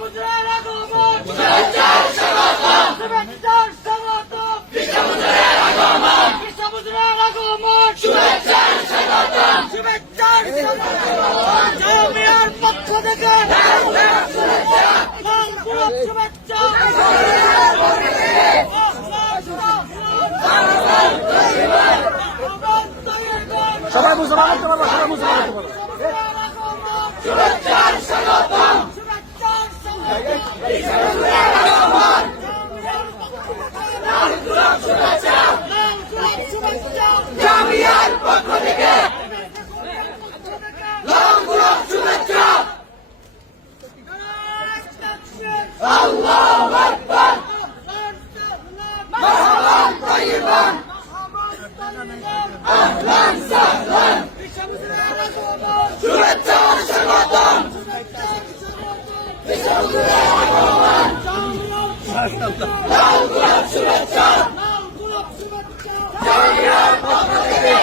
সমুদ্রের আগমন শুভেচ্ছার স্বাগতম শুভেচ্ছার স্বাগতম সমুদ্রের আগমন সমুদ্রের আগমন শুভেচ্ছার স্বাগতম শুভেচ্ছার স্বাগতম জামিয়ার পক্ষ থেকে শুভেচ্ছা শুভেচ্ছা সবাই মুসলমান করতে পারবো, সবাই মুসলমান করতে পারবো। শুভেচ্ছার স্বাগতম জামিয়ার পক্ষ থেকে শুভেচ্ছা আল্লাহু আকবার মারহাবান তাইয়িবান আহলান সাহলান শুভেচ্ছা স্বাগতম লাল গোলাপ শুভেচ্ছা জামিয়ার পক্ষ থেকে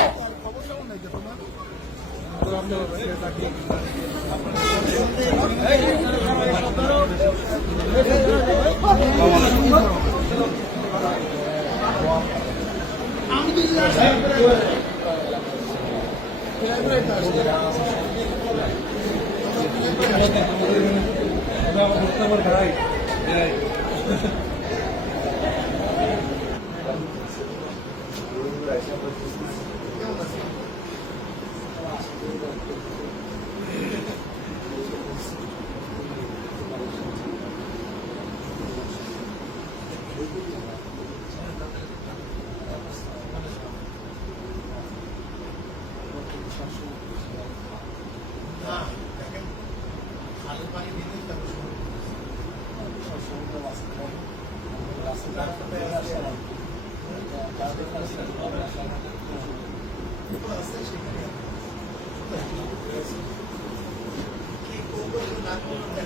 কি